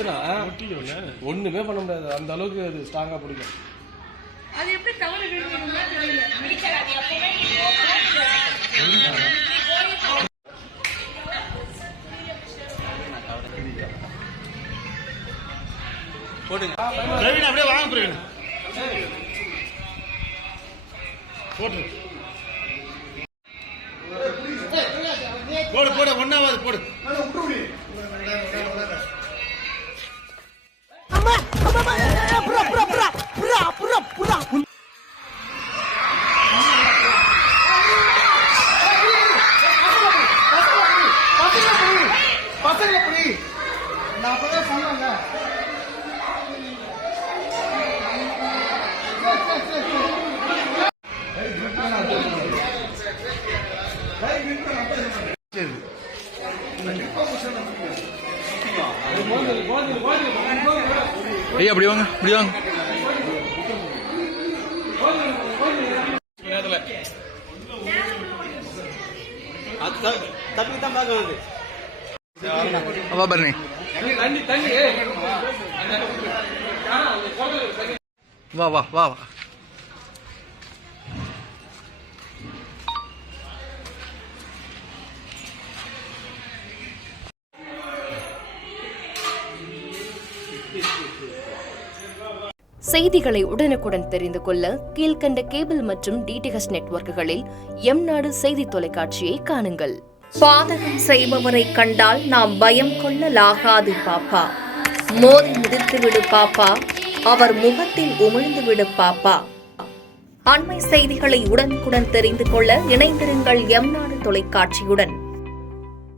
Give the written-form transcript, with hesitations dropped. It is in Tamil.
பிடிச்சுன்னா ஒண்ணுமே பண்ண முடியாது, அந்த அளவுக்கு அது ஸ்ட்ராங்கா பிடிக்கும். அது எப்படி தவறு போடுங்க பிரவீன், அப்படியே வாங்க பிரவீன். போடு போடு போடு, ஒன்னாவது போடு. ஐயா அப்படி வாங்க, இப்படி வாங்க. வா பரணி, வா வா வா வா. செய்திகளை உடனுக்குடன் தெரிந்து கொள்ள கீழ்கண்ட கேபிள் மற்றும் டிடிஎச் நெட்வொர்க்குகளில் எம்நாடு செய்தி தொலைக்காட்சியை காணுங்கள். பாதகம் செய்பவரை கண்டால் நாம் பயம் கொள்ளலாகாது பாப்பா. மோதி மிதித்துவிடு பாப்பா, அவர் முகத்தில் உமிழ்ந்துவிடு பாப்பா. அண்மை செய்திகளை உடனுக்குடன் தெரிந்து கொள்ள இணைந்திருங்கள் எம்நாடு தொலைக்காட்சியுடன்.